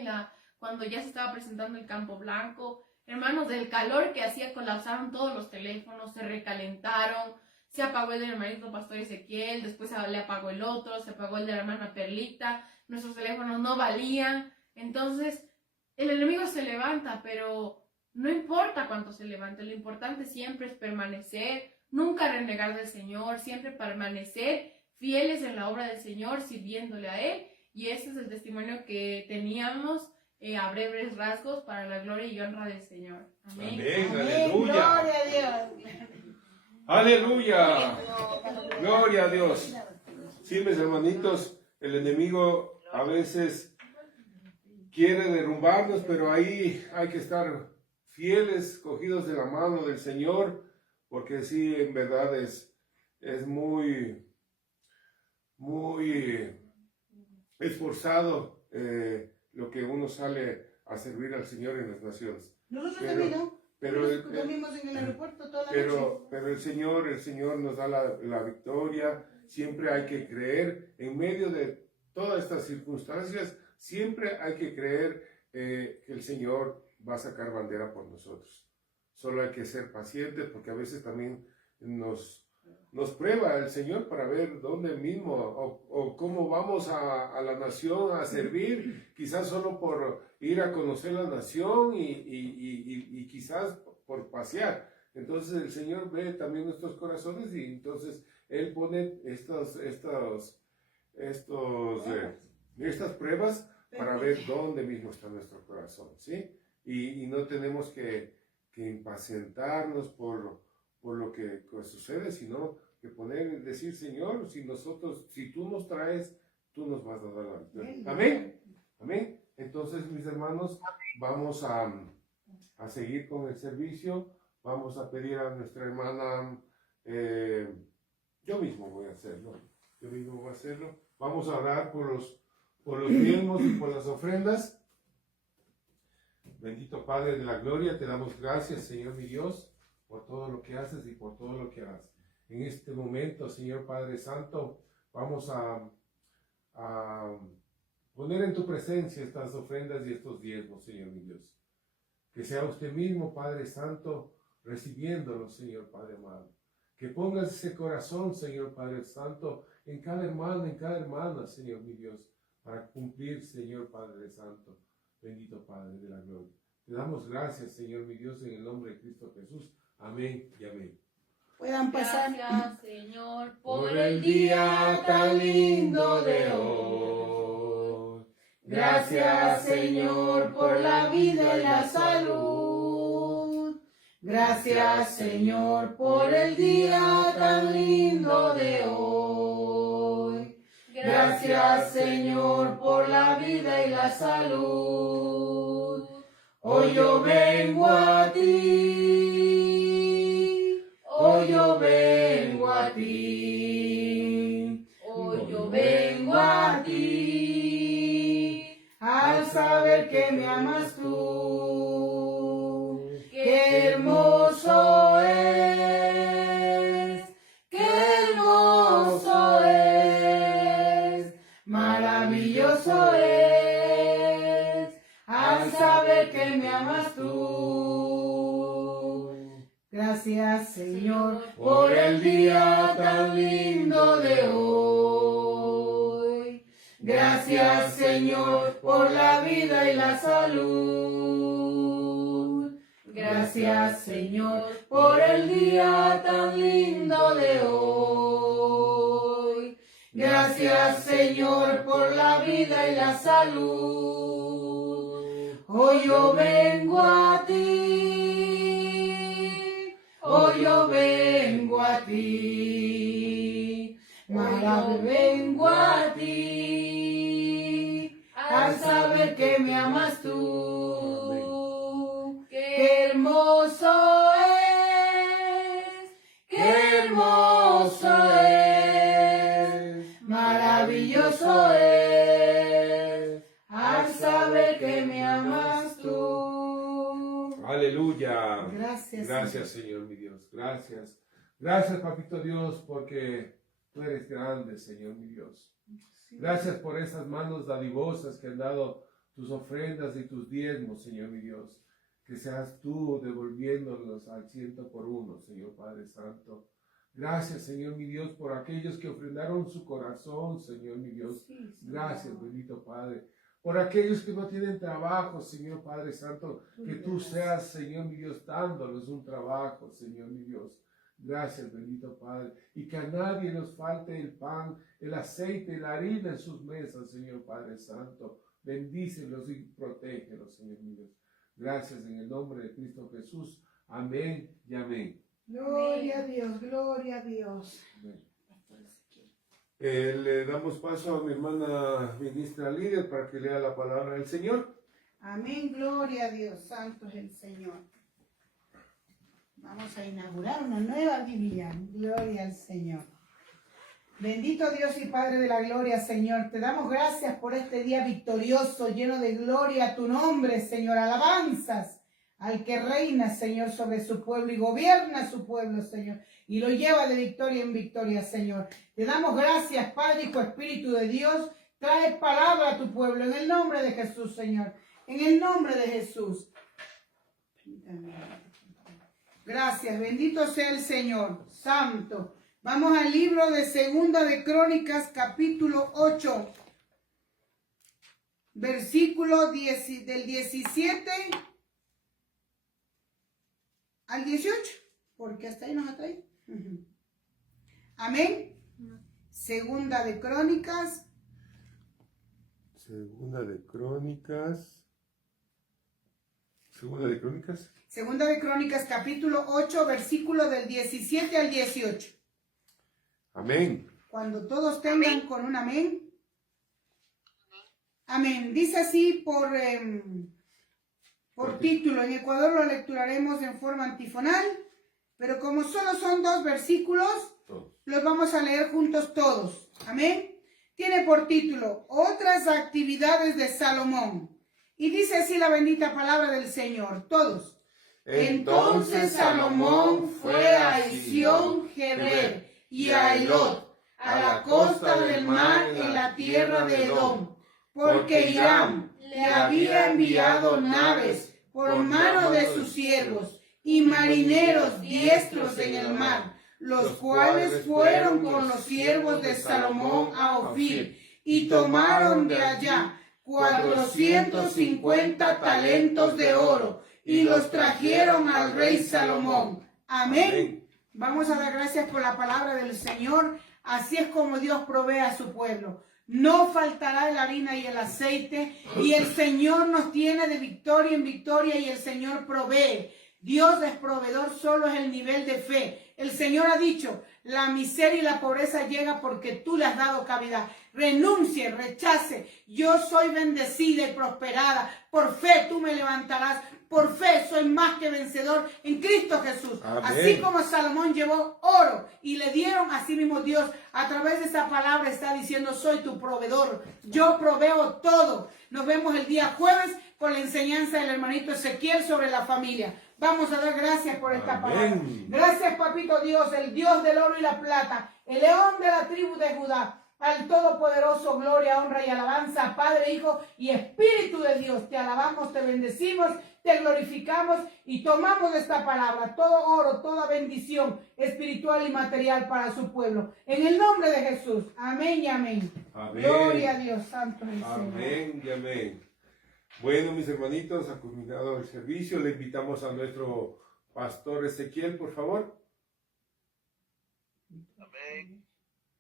cuando ya se estaba presentando el Campo Blanco, hermanos, del calor que hacía, colapsaron todos los teléfonos, se recalentaron. Se apagó el del hermanito pastor Ezequiel, después le apagó el otro, se apagó el de la hermana Perlita, nuestros teléfonos no valían. Entonces, el enemigo se levanta, pero no importa cuánto se levante, lo importante siempre es permanecer, nunca renegar del Señor, siempre permanecer fieles en la obra del Señor, sirviéndole a Él. Y ese es el testimonio que teníamos a breves rasgos para la gloria y honra del Señor. Amén. Amén, Amén. aleluya. Gloria a Dios. Aleluya. Gloria a Dios. Sí, mis hermanitos, el enemigo a veces quiere derrumbarnos, pero ahí hay que estar fieles, cogidos de la mano del Señor, porque sí, en verdad es muy esforzado lo que uno sale a servir al Señor en las naciones. Nosotros también, ¿no? Pero dormimos en el aeropuerto toda la noche. pero el Señor nos da la victoria. Siempre hay que creer en medio de todas estas circunstancias. Siempre hay que creer que el Señor va a sacar bandera por nosotros. Solo hay que ser pacientes, porque a veces también nos prueba el Señor para ver dónde mismo o cómo vamos a la nación a servir, quizás solo por ir a conocer la nación y quizás por pasear. Entonces el Señor ve también nuestros corazones y entonces Él pone estas pruebas para ver dónde mismo está nuestro corazón, ¿sí? Y no tenemos que impacientarnos por lo que sucede, sino que decir, Señor, si tú nos traes, tú nos vas a dar la victoria. Amén. Amén. Entonces, mis hermanos, vamos a seguir con el servicio. Vamos a pedir a nuestra hermana, yo mismo voy a hacerlo. Vamos a orar por los diezmos y por las ofrendas. Bendito Padre de la gloria, te damos gracias, Señor mi Dios, por todo lo que haces y por todo lo que harás. En este momento, Señor Padre Santo, vamos a poner en tu presencia estas ofrendas y estos diezmos, Señor mi Dios. Que sea usted mismo, Padre Santo, recibiéndolos, Señor Padre amado. Que pongas ese corazón, Señor Padre Santo, en cada hermano, en cada hermana, Señor mi Dios, para cumplir, Señor Padre Santo. Bendito Padre de la gloria. Te damos gracias, Señor mi Dios, en el nombre de Cristo Jesús. Amén y amén. Puedan pasar. Gracias, Señor, por el día tan lindo de hoy. Gracias, Señor, por la vida y la salud. Gracias, Señor, por el día tan lindo de hoy. Gracias, Señor, por la vida y la salud. Hoy yo vengo a ti. Hoy yo vengo a ti. Hoy yo vengo a ti. Al saber que me amas tú. Qué hermoso es. Qué hermoso es. Maravilloso es. Al saber que me amas tú. Gracias, Señor, por el día tan lindo de hoy. Gracias, Señor, por la vida y la salud. Gracias, Señor, por el día tan lindo de hoy. Gracias, Señor, por la vida y la salud. Hoy yo vengo a ti. Hoy yo vengo a ti. Hoy vengo a ti. Al saber que me amas tú. Qué hermoso es. Qué hermoso es. Maravilloso es. Al saber que me amas tú. Aleluya. Gracias, Gracias, Señor, mi Dios. Gracias. Gracias, Papito Dios, porque tú eres grande, Señor, mi Dios. Gracias por esas manos dadivosas que han dado tus ofrendas y tus diezmos, Señor, mi Dios. Que seas tú devolviéndolos al 100 por 1, Señor Padre Santo. Gracias, Señor, mi Dios, por aquellos que ofrendaron su corazón, Señor, mi Dios. Gracias, bendito Padre. Por aquellos que no tienen trabajo, Señor Padre Santo, que tú seas, Señor, mi Dios, dándoles un trabajo, Señor, mi Dios. Gracias, bendito Padre. Y que a nadie nos falte el pan, el aceite, la harina en sus mesas, Señor Padre Santo. Bendícelos y protégelos, Señor mi Dios. Gracias en el nombre de Cristo Jesús. Amén y amén. Gloria a Dios, gloria a Dios. Amén. Le damos paso a mi hermana ministra líder para que lea la palabra del Señor. Amén, gloria a Dios, santo es el Señor. Vamos a inaugurar una nueva Biblia, gloria al Señor. Bendito Dios y Padre de la gloria, Señor, te damos gracias por este día victorioso, lleno de gloria a tu nombre, Señor, alabanzas al que reina, Señor, sobre su pueblo y gobierna su pueblo, Señor, y lo lleva de victoria en victoria, Señor. Te damos gracias, Padre, Hijo, Espíritu de Dios, trae palabra a tu pueblo, en el nombre de Jesús, Señor, en el nombre de Jesús. Gracias, bendito sea el Señor, santo. Vamos al libro de Segunda de Crónicas, capítulo 8, versículo del 17 al 18, porque hasta ahí nos atrae. Amén. Segunda de Crónicas. Segunda de Crónicas. Segunda de Crónicas. Segunda de Crónicas, capítulo 8, versículo del 17 al 18. Amén. Cuando todos tengan con un amén. Amén. Dice así por título. En Ecuador lo lecturaremos en forma antifonal, pero como solo son 2 versículos, los vamos a leer juntos todos. Amén. Tiene por título Otras actividades de Salomón. Y dice así la bendita palabra del Señor. Todos. Entonces Salomón fue a Esión-Geber y a Elot, a la costa del mar en la tierra de Edom, porque Hiram le había enviado naves por mano de sus siervos y marineros diestros en el mar, los cuales fueron con los siervos de Salomón a Ofir y tomaron de allá 450 talentos de oro y los trajeron al rey Salomón. Amén. Vamos a dar gracias por la palabra del Señor. Así es como Dios provee a su pueblo. No faltará la harina y el aceite, y el Señor nos tiene de victoria en victoria, y el Señor provee. Dios es proveedor, solo es el nivel de fe. El Señor ha dicho, la miseria y la pobreza llega porque tú le has dado cavidad. Renuncie, rechace. Yo soy bendecida y prosperada. Por fe tú me levantarás. Por fe soy más que vencedor en Cristo Jesús. Amén. Así como Salomón llevó oro y le dieron, así mismo Dios a través de esa palabra está diciendo, soy tu proveedor. Yo proveo todo. Nos vemos el día jueves con la enseñanza del hermanito Ezequiel sobre la familia. Vamos a dar gracias por esta palabra. Gracias, papito Dios, el Dios del oro y la plata, el león de la tribu de Judá. Al Todopoderoso, gloria, honra y alabanza, Padre, Hijo y Espíritu de Dios. Te alabamos, te bendecimos, te glorificamos y tomamos esta palabra, todo oro, toda bendición espiritual y material para su pueblo. En el nombre de Jesús. Amén y amén. Amén. Gloria a Dios, santo es el Señor. Amén y amén. Bueno, mis hermanitos, ha culminado el servicio. Le invitamos a nuestro pastor Ezequiel, por favor. Amén.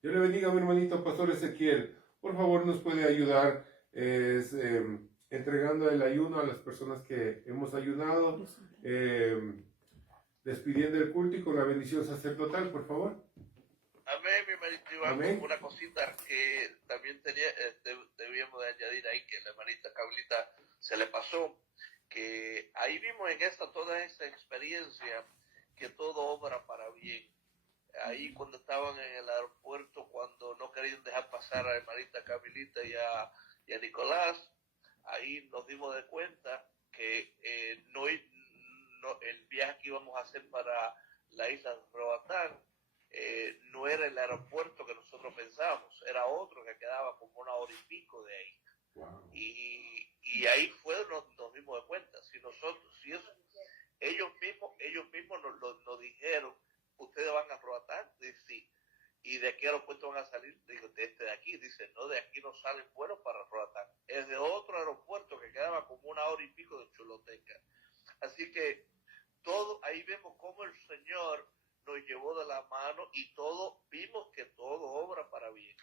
Dios le bendiga, mi hermanito pastor Ezequiel. Por favor, nos puede ayudar entregando el ayuno a las personas que hemos ayunado, despidiendo el culto y con la bendición sacerdotal, por favor. Amén, mi hermanito Iván. Amén. Una cosita que también debíamos de añadir ahí, que la hermanita Carlita se le pasó, que ahí vimos en toda esta experiencia que todo obra para bien. Ahí cuando estaban en el aeropuerto, cuando no querían dejar pasar a la hermanita Camilita y a Nicolás, ahí nos dimos de cuenta que el viaje que íbamos a hacer para la isla de Roatán no era el aeropuerto que nosotros pensábamos, era otro que quedaba como 1 hora y pico de ahí. Wow. Y ahí nos dimos de cuenta, ellos mismos nos dijeron, ustedes van a Roatán, dice sí, y de qué aeropuerto van a salir, digo, de aquí, dice, no, de aquí no salen vuelos para Roatán, es de otro aeropuerto que quedaba como 1 hora y pico de Choluteca. Así que ahí vemos cómo el Señor nos llevó de la mano y vimos que todo obra para bien.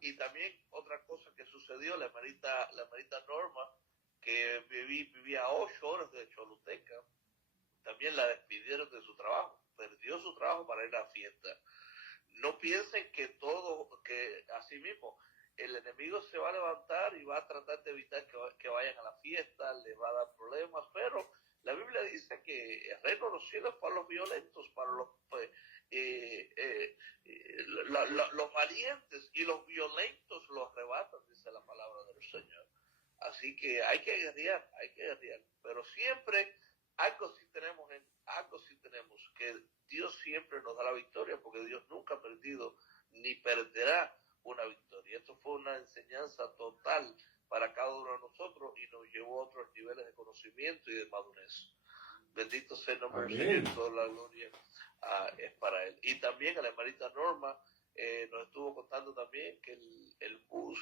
Y también otra cosa que sucedió, la hermanita Norma, que vivía a 8 horas de Choluteca, también la despidieron de su trabajo, perdió su trabajo para ir a la fiesta. No piensen que así mismo, el enemigo se va a levantar y va a tratar de evitar que vayan a la fiesta, les va a dar problemas, pero la Biblia dice que el reino de los cielos es para los violentos, para los valientes, y los violentos los arrebatan, dice la palabra del Señor. Así que hay que guerrear, pero siempre algo sí tenemos, que Dios siempre nos da la victoria, porque Dios nunca ha perdido ni perderá una victoria. Esto fue una enseñanza total para cada uno de nosotros y nos llevó a otros niveles de conocimiento y de madurez. Bendito sea el nombre del Señor, toda la gloria es para Él. Y también a la hermanita Norma nos estuvo contando también que el bus,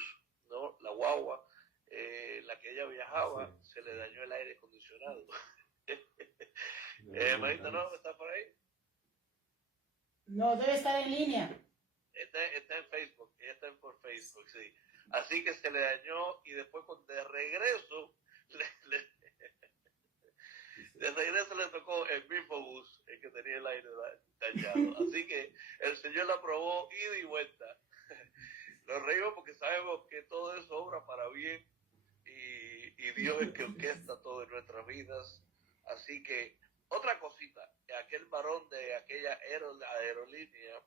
¿no? La guagua, la que ella viajaba, se le dañó el aire acondicionado. Hermanita Norma, ¿está por ahí? No, debe estar en línea. Está en Facebook, ella está por Facebook, sí. Así que se le dañó y después de regreso le tocó el mismo bus, el que tenía el aire dañado. Así que el Señor la aprobó ida y vuelta. Nos reímos porque sabemos que todo eso obra para bien y Dios es que orquesta todo en nuestras vidas. Así que otra cosita, aquel varón de aquella aerolínea,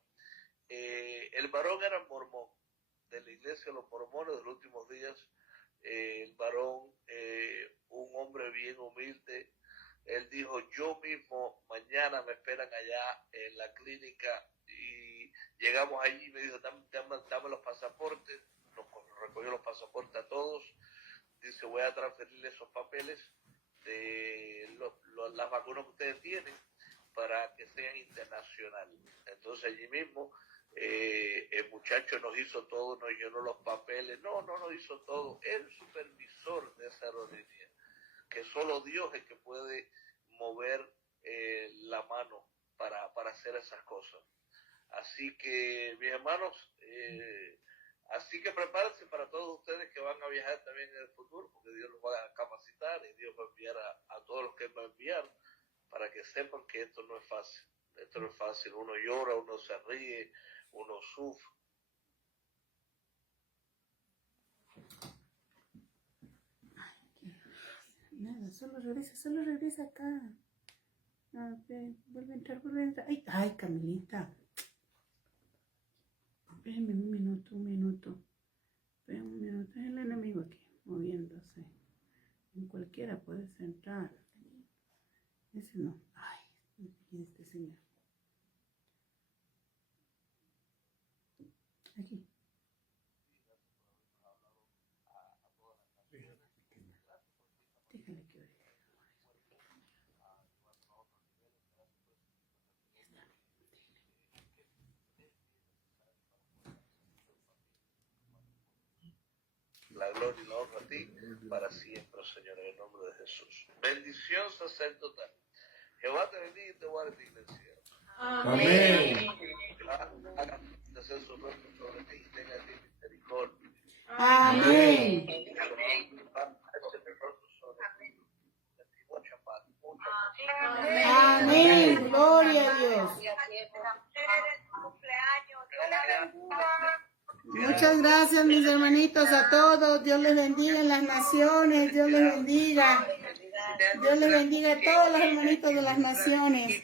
el varón era mormón, de la iglesia de los mormones de los últimos días. El varón, un hombre bien humilde, él dijo, yo mismo mañana me esperan allá en la clínica, y llegamos allí y me dijo, dame los pasaportes, nos recogió los pasaportes a todos, dice, voy a transferirle esos papeles de las vacunas que ustedes tienen para que sean internacionales. Entonces allí mismo el muchacho nos hizo todo, nos llenó los papeles, no nos hizo todo, el supervisor de esa aerolínea, que solo Dios es que puede mover la mano para hacer esas cosas. Así que, mis hermanos, así que prepárense para todos ustedes que van a viajar también en el futuro, porque Dios los va a capacitar y Dios va a enviar a todos los que Él va a enviar, para que sepan que esto no es fácil. Esto no es fácil. Uno llora, uno se ríe, uno sufre. Nada, solo regresa acá. A ver, vuelve a entrar. Ay, Camilita. Espérenme un minuto. Espérenme un minuto. Es el enemigo aquí, moviéndose. En cualquiera puedes entrar. Ese no. Ay, este señor. Aquí. Déjale que ore. La gloria y la honra a ti para siempre, Señor, en el nombre de Jesús. Bendición sacerdotal. Jehová te bendiga y te guarde, iglesia. Amén. Haga desde su rostro sobre ti y tenga de ti misericordia. Amén. Amén. Gloria a Dios. Muchas gracias, mis hermanitos, a todos. Dios les bendiga en las naciones. Dios les bendiga. Dios les bendiga a todos los hermanitos de las naciones.